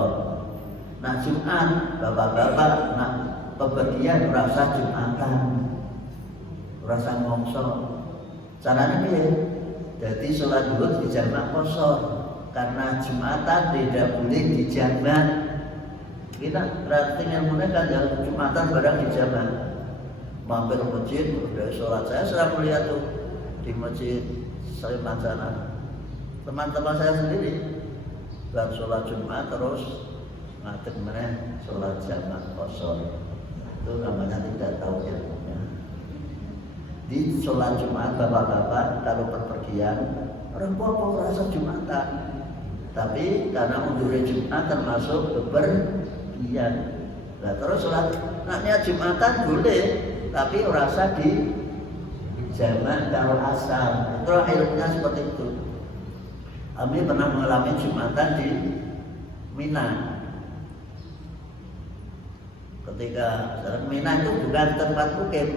Nak Jumat bapak-bapak nak kebagian rasa Jumatan. Rasa ngomso. Caranya piye? Jadi sholat zuhur dijamak poso. Karena Jumatan tidak boleh dijamak. Kita berarti ilmunya kan yang Jumatan barang dijamak. Mampir ke masjid, udah sholat saya sering melihat tuh di masjid Sri Mancana. Teman-teman saya sendiri dan sholat Jumat terus ngadeg meneh sholat jamak kosong. Itu namanya tidak tahu ilmunya. Di sholat Jumat bapak-bapak kalau perpergian orang tua rasa Jumatan. Tapi karena undurnya Jumat termasuk bepergian. Nah terus sholat niat Jumatan boleh, tapi rasa di jamak kalau asal. Itu ilmunya seperti itu. Kami pernah mengalami Jumatan di Mina. Ketika Mina itu bukan tempat mukim.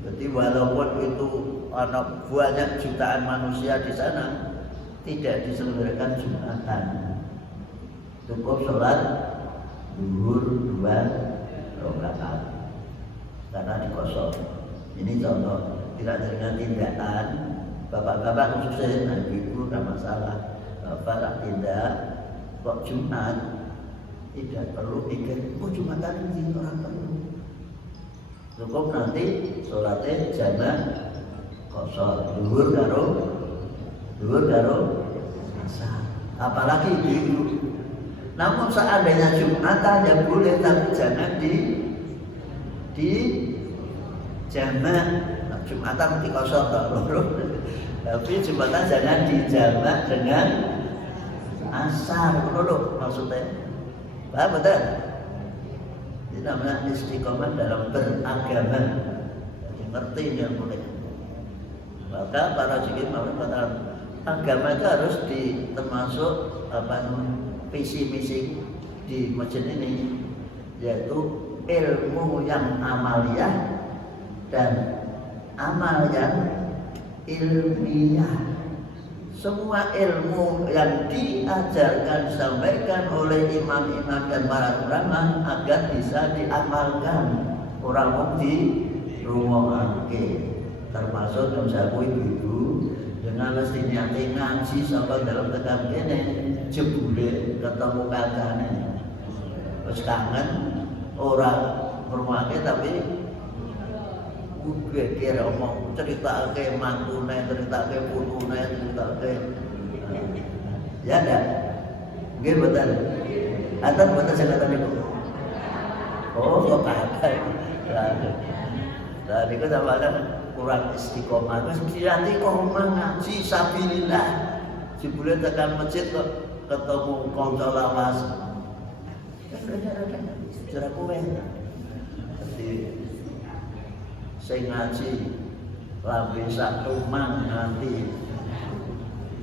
Jadi walaupun itu ada banyak jutaan manusia di sana, tidak diselenggarakan Jumatan. Cukup sholat zuhur 2 rakaat karena dikosong. Ini contoh, tidak dengan tindakan bapak-bapak khususnya, ibu tidak masalah. Bapak tidak kok Jumat tidak perlu pikir, Jumatan ini orang perlu. Cukup nanti sholatnya jamak kosong, zuhur karo asar. Apalagi ibu. Namun seandainya Jumatan ya boleh, tapi jangan di jamak. Jumatan mesti kosong tapi Jumatan jangan dijamak dengan asar. Loh maksudnya paham betul? Ini namanya istiqomah dalam beragama. Jadi ngerti yang boleh. Maka para jikir agama itu harus termasuk visi misi di masjid ini, yaitu ilmu yang amaliyah dan amal yang ilmiah. Semua ilmu yang diajarkan disampaikan oleh imam-imam dan para ulama agar bisa diamalkan orang mukti rumah termasuk yang saya ibu dengan mesti niati ngaji sampai dalam tekan ini jebule ketemu kancane wis kangen orang rumahnya tapi gue kira omong ceritake mantune, ceritake putune, ceritake ya enggak? Nggih mboten. Atau mboten saged niku. Oh, kok kathah. Lah niku sampeyan kurang istiqomah. Wis dilanti kok ngaji sabilillah. Jebule tekan masjid kok ketemu kanca lawas. Cara kowe. Sing ngaji lambe sak tumang nganti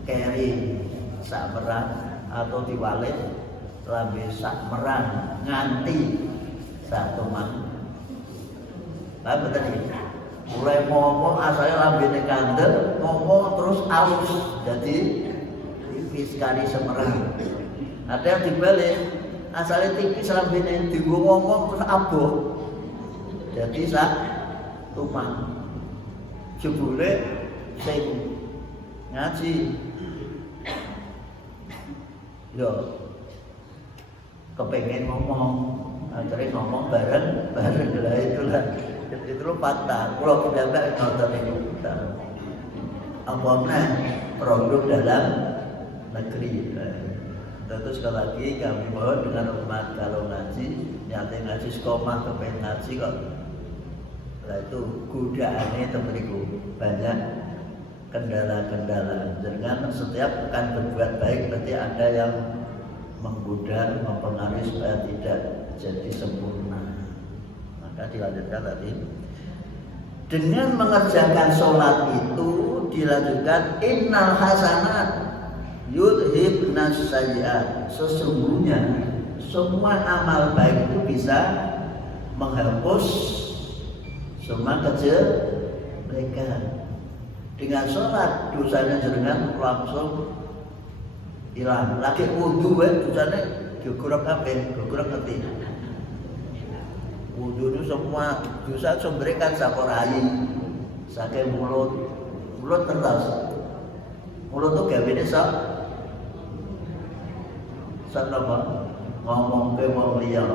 keri sak merang atau diwalik lambe sak merang nganti sak tumang. Paham betul iki? Mulai ngomong asalnya lambene kandel, ngomong terus alus jadi tipis kali semerang. Ada yang dibalik asalnya tipis lambene dienggo ngomong terus aboh jadi sak tumang. Jebule sing ngaji yo kepengen ngomong, akhirnya ngomong bareng lah itulah itu fakta. Kalau kita nggak nonton ini kita apapun produk dalam negeri. Tentu sekali lagi kami mohon dengan umat kalau ngaji nyata ngaji sekomah kepengen ngaji kok. Nah itu godaannya teman-teman banyak kendala-kendala. Dengan setiap akan berbuat baik berarti ada yang menggoda, mempengaruhi supaya tidak jadi sempurna. Maka dilanjutkan tadi dengan mengerjakan sholat itu dilanjutkan innal hasanat yudhibnas sayyi'at, sesungguhnya semua amal baik itu bisa menghapus semua kejelekan. Dengan sholat dosanya jenengan langsung hilang. Lagi wudu dosanya digorok kabeh, digorok ngerti. Wudu itu semua dosa sumbernya kan sakorai, saking mulut terus. Mulut itu gawene sok apa? Ngomong ke wong liya,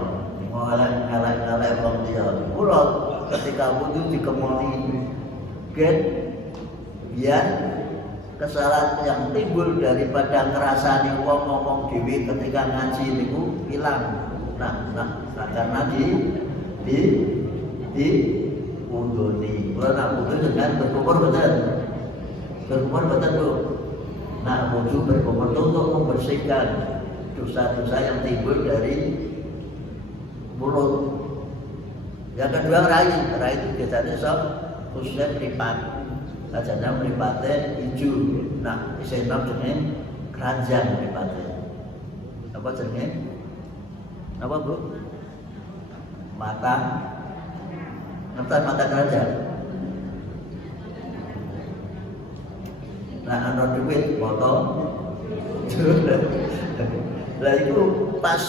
ngalek wong liya. Mulut ketika wudu dikemoni gen biar kesalahan yang timbul daripada ngerasani wong ngomong dhewe ketika ngaji niku ilang. Nah, karena di wuduni. Kalau nak wudu dengan berkumur betul. Berkumur betul tuh. Nah, wudu berkumur itu untuk membersihkan dosa-dosa yang timbul dari mulut. Yang kedua rai itu biasanya sok khususnya meripat. Kajana meripatnya hijau. Nah, Islam jenenge keranjang meripatnya. Apa jenenge? Apa bu? Mata. Ngerti mata keranjang? Nah, ana duit foto. Lah itu pas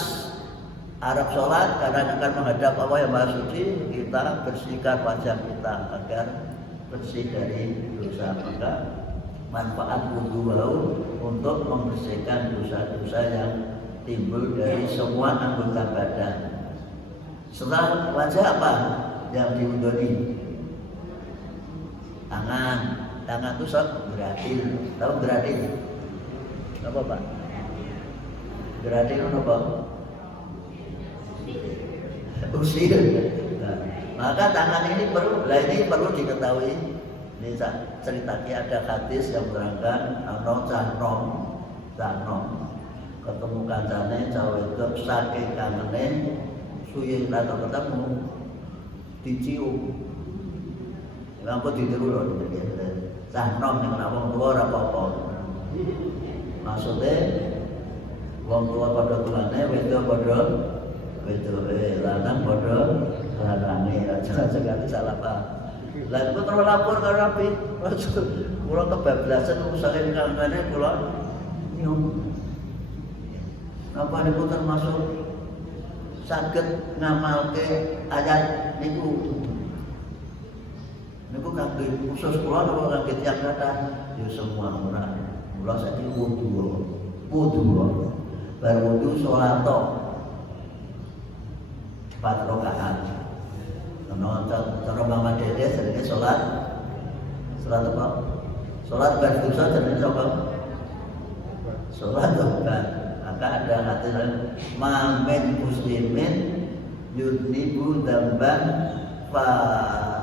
Arab sholat karena akan menghadap Allah yang Maha Suci, kita bersihkan wajah kita agar bersih dari dosa. Maka manfaat wudu untuk membersihkan dosa-dosa yang timbul dari semua anggota badan. Setelah wajah apa yang diwuduni? Tangan itu geratin. Tahu geratin? Apa Pak? Geratin itu apa? Usir. Nah, maka tangan ini perlu diketahui. Ini ceritanya ada hadis yang berangkat canom ketemu kancane cawe itu saking kangene suye rata ketemu dicium. Lampu ditiru lho canom yang nak wong tua ora apa-apa. Maksudnya wong tua pada tuane wedok pada lanang pada lanange aja sekali salah paham. Lah itu terus lapor ke Rabi. Kula kebablasan usahain kangane kula nyum. Apa niku termasuk saged ngamalke ayat niku. Niku kangge khusus kula napa kangge tiyang kathah? Ya semua ora. Kula saiki wudu. Bar wudu salat 4 rakaat. Cara Mama Dede jenenge salat apa? Salat bar dosa jenenge apa? Salat tobat. Maka ada hadis mamin muslimin yudnibu dzamban fa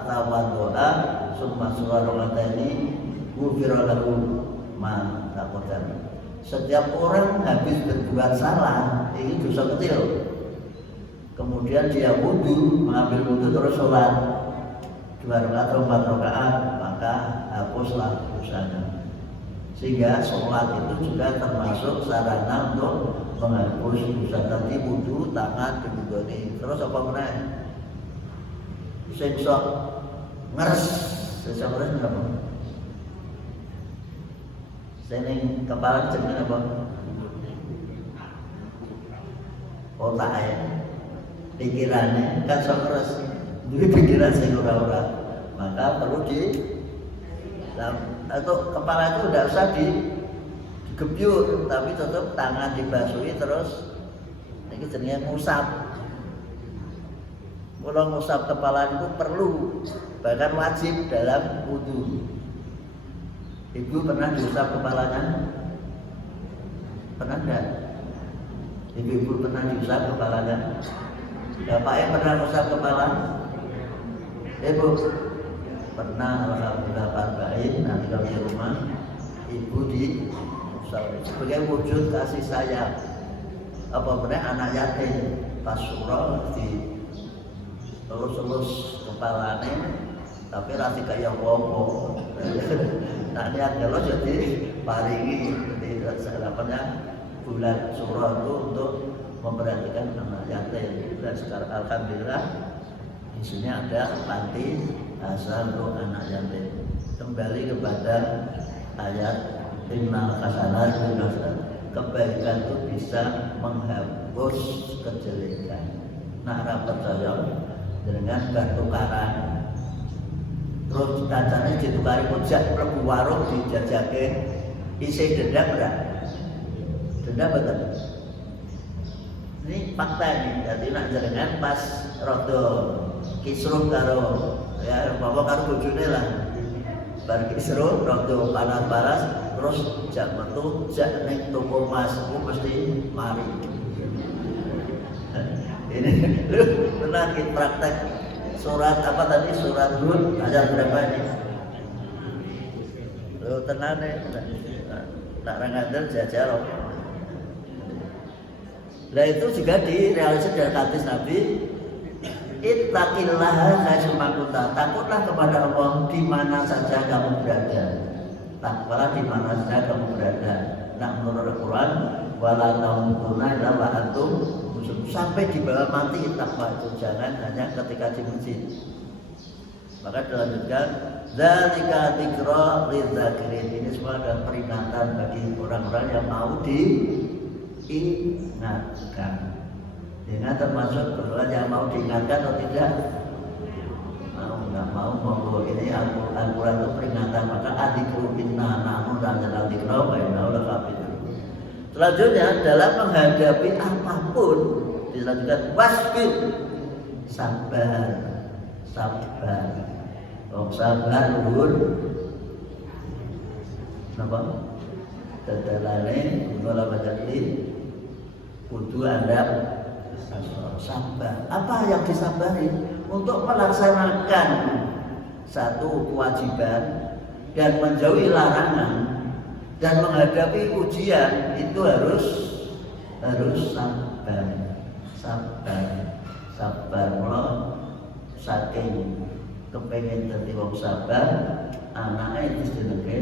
tawaddoa summa suwarotani ghufira lahu ma taqaddam. Setiap orang habis berbuat salah, ini dosa kecil. Kemudian dia wudu, mengambil wudu terus sholat 2 rakaat atau 4 rakaat, maka hapuslah dosanya. Sehingga sholat itu juga termasuk sarana untuk menghapus dosa. Tadi wudu, tangan diwuduni. Terus apa meneh? Sing sok ngeres, ngeres apa? Sing kepala jenenge apa? Otak ya. Pikirannya kan sokres, jadi pikiran sing ora-ora, maka perlu atau kepala itu tidak usah digebyur, tapi tetap tangan dibasuhi terus. Ini jenenge ngusap. Kalau ngusap kepala itu perlu, bahkan wajib dalam wudu. Ibu pernah diusap kepalanya? Pernah enggak? Ibu pernah diusap kepalanya? Bapaknya pernah ngusap kepala? Ibu pernah, alhamdulillah barbain. Nanti kalau di rumah ibu diusap sebagai wujud kasih sayang. Apa benar anak yatim pas surau di elus kepalanya, tapi rasi kayak wong. Nah niat kalau jadi paringi di bulan Suro itu untuk memperhatikan anak yatim. Dan sekarang alhamdulillah isinya ada panti asuhan untuk anak yatim. Kembali kepada ayat innal hasanat kebaikan itu bisa menghapus kejelekan. Nak ra percaya dengan bertukaran. Terus kancane ditukari ojek mlebu warung dijajake isi dendam ora? Dendam betul. Ini fakta ini. Jadi nak jenengan pas rada kisruh karo ya bawa karo bojone lah. Bar kisruh rada panas-panas terus jak metu jak ning toko mas ku mesti mari. Ini benar kita praktek surat apa tadi surat Hud ayat berapa ini? Lo tenang nih, tak rangadel jajal. Nah itu juga direalisasi dalam hadis Nabi. Ittaqillaha haitsu kunta. Takutlah kepada Allah di mana saja kamu berada. Takwalah di mana saja kamu berada. Nah menurut Al-Quran, wala tamutunna illa wa antum muslimun. Sampai di bawah mati takwa itu jangan hanya ketika di masjid. Maka dilanjutkan, dzalika dzikra lidzakirin. Ini semua adalah peringatan bagi orang-orang yang mau diingatkan. Dengan termasuk orang yang mau diingatkan atau tidak nggak mau monggo ini Al-Quran itu peringatan. Maka adikru inna namun dan adikru bainal kafir. Selanjutnya dalam menghadapi apapun dilanjutkan wasbir, sabar. Sabar luhur napa? Dadalane kula bacani kudu Anda sabar. Apa yang disabari? Untuk melaksanakan satu kewajiban dan menjauhi larangan dan menghadapi ujian itu harus sabar. Mula saking kepengen dadi wong sabar, anake dijenenge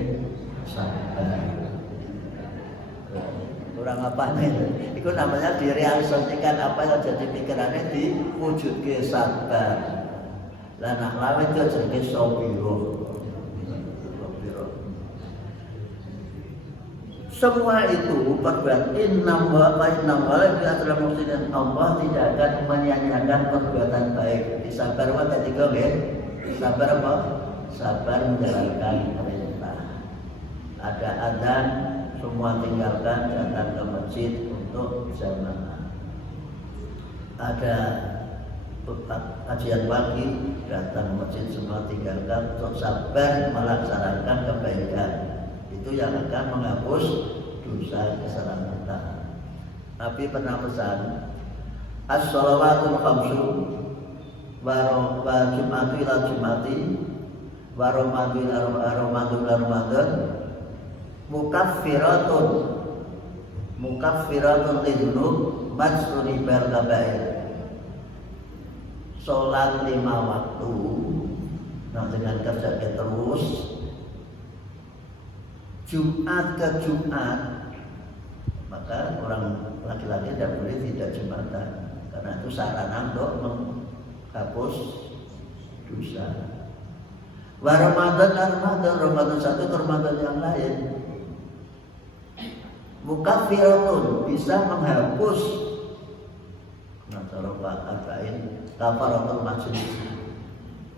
sabar. Kurang apa nih? Itu namanya direalisasikan apa yang jadi pikirannya diwujudke sabar. Lah nak lawe itu jenenge sabiro. Semua itu perbuatan innama adalah maksudnya Allah tidak akan menyanyiakan perbuatan baik. Sabar apa tadi kau sabar apa? Sabar menjalankan perintah. Ada adzan, semua tinggalkan datang ke masjid untuk jamaah. Ada kajian pagi datang ke masjid semua tinggalkan untuk sabar melaksanakan kebaikan. Itu yang akan menghapus dosa kesalahan kita. Nabi pernah pesan as-shalawatul khamsu wa jum'atu ila jum'ati wa ramadhan ila ramadhan mukaffiratun lidunub majruni bil kabair. Salat 5 waktu dengan kerja terus Jumat ke Jumat, maka orang laki-laki tidak boleh tidak Jumatan karena itu sarana untuk menghapus dosa. Ramadan satu ke Ramadan yang lain mukaffiratun bisa menghapus kafaratul majlis.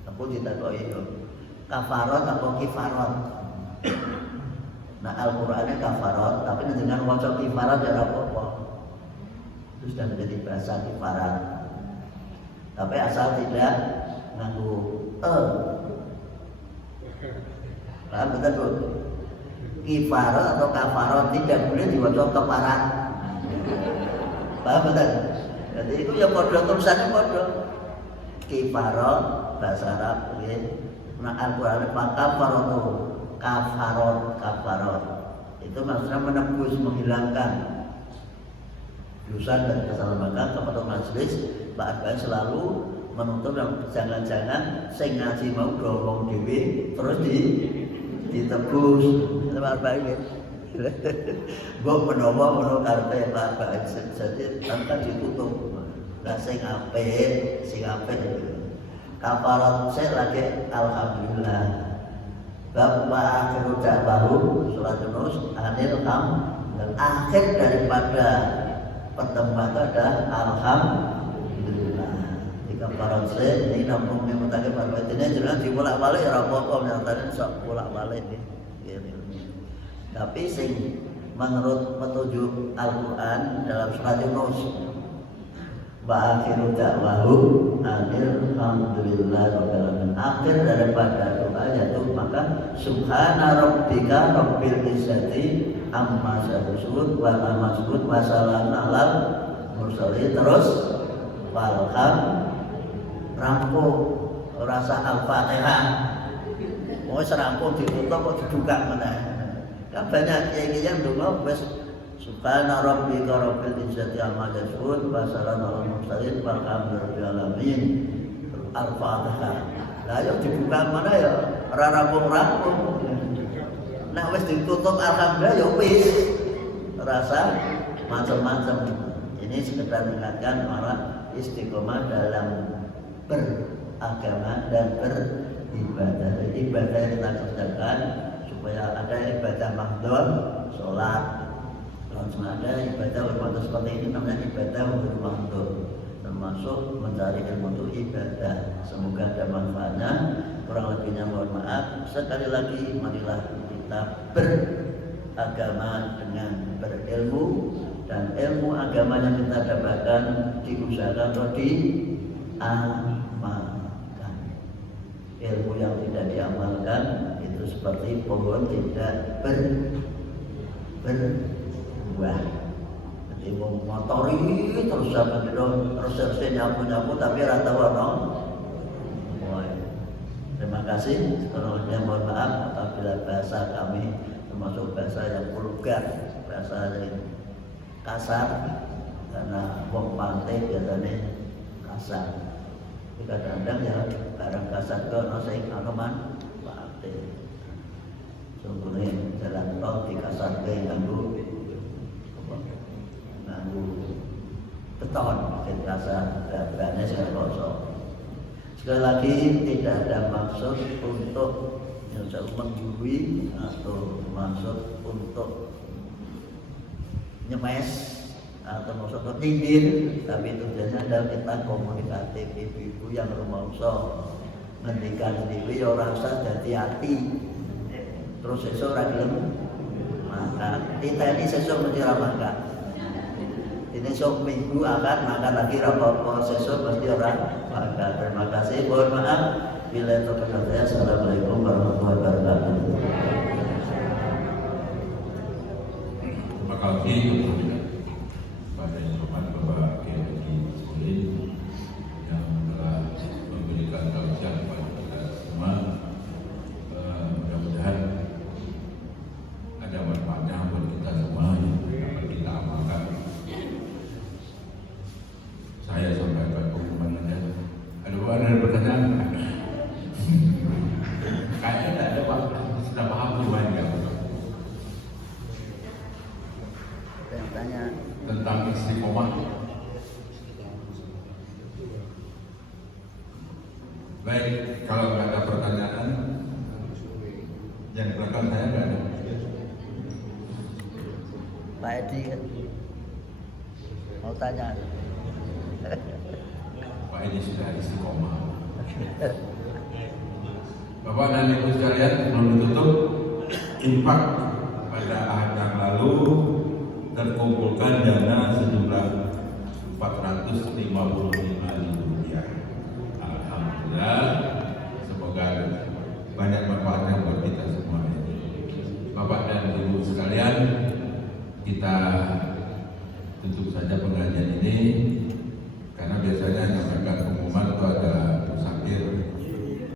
Aku tidak tahu itu kafarat atau kifarat. Nah Al-Qurannya kafarat, tapi dengan wajah kifarat ya apa-apa. Itu sudah menjadi bahasa kifarat. Tapi asal tidak nganggu paham betul tuh? Kifarat atau kafarat tidak boleh diwajah keparat. Paham betul? Jadi itu ya bodoh tulisannya bodoh. Kifarat bahasa Arab ya. Nah Al-Qurannya kafarat itu maksudnya menembus, menghilangkan dosa dan kesalahan. Maka kepada majelis Pak Arba'in selalu menuntut jangan-jangan sing ngaji mau dorong dhewe terus ditebus. Pak Arba'in Mbok menawa karepe Pak jadi tanpa ditutup. Lah sing apik kafarat saya lagi alhamdulillah. Bab akhiru da'wahu surat Yunus anil ham dan akhir daripada pertemuan itu adalah alhamdulillah. Jika kafarat saya ini nampung yang mutake pada ini jelas dibolak-balik ora apa-apa nyatane sok bolak-balik iki. Tapi sing menurut petunjuk Al-Qur'an dalam surat Yunus wa akhiru da'wahu alhamdulillah rabbil alamin. Akhir daripada doa yaitu maka subhana rabbika rabbil izzati amma yasifun wa salamun wa salamun alal mursalin terus walham rampung rasa Al-Fatihah. Mau rampung ditutup kok dibuka meneh. Kan banyak yang ndonga wis subhana rabbika rabbil izzati amma yasifun wa salamun alal mursalin walhamdulillahi alamin. Al-Fatihah. Lah yo dibuka mana ya? Ora rampung-rampung. Nah wis ditutup alhamdulillah ya wis. Rasa macam-macam. Ini sekedar mengingatkan para istiqomah dalam beragama dan beribadah. Ibadah yang kita kerjakan supaya ada ibadah mahdhur, sholat. Langsung ada ibadah seperti ini namanya ibadah mahdhur, termasuk mencari ilmu untuk ibadah. Semoga ada manfaatnya. Kurang lebihnya mohon maaf. Sekali lagi marilah kita beragama dengan berilmu, dan ilmu agama yang kita dapatkan diusahakan atau diamalkan. Ilmu yang tidak diamalkan itu seperti pohon tidak berbuah. Jadi mau motori terus sampai terus nyapu tapi rata warna. Terima kasih. Seterusnya mohon maaf apabila bahasa kami termasuk bahasa yang vulgar, bahasa yang kasar, karena wong pantai biasanya kasar. Kadang-kadang ya barang kasar ke nasi kaneman pantai. Sungguhnya jalan tol dikasarke nganggo beton, bikin kasar, bannya sangat kosong. Sekali lagi tidak ada maksud untuk menggurui atau maksud untuk nyemes atau maksud untuk nyindir, tapi tujuannya adalah kita komunikatif. Ibu-ibu yang rumangsa ngendikan dhewe ya ora usah dadi ati. Terus sesuk ora gelem makan. Kita ini sesuk mesti ora makan. Ini sok minggu akan makan lagi apa-apa, sesuk pasti orang makan. Terima kasih, mohon maaf bila terkena saya. Assalamualaikum warahmatullahi wabarakatuh. Terima kasih kepada yang hormat Bapak Kiai Haji Solihin yang telah memberikan tausiah kepada kita semua. Mudah-mudahan ada manfaatnya buat kita semua yang dapat kita amalkan. Saya sampaikan pengumuman saja. Ada pertanyaan? Kayaknya tidak ada, Pak. Sudah paham semuanya. Yang tanya Tentang istiqomah. Baik, kalau nggak ada pertanyaan, yang belakang saya nggak ada. Pak Edi kan mau tanya. Pak ini sudah istiqomah. Bapak dan Ibu sekalian, sebelum ditutup, infak pada ahad yang lalu terkumpulkan dana sejumlah Rp455.000. Alhamdulillah, semoga banyak manfaatnya buat kita semua. Bapak dan Ibu sekalian, kita tutup saja pengajian ini.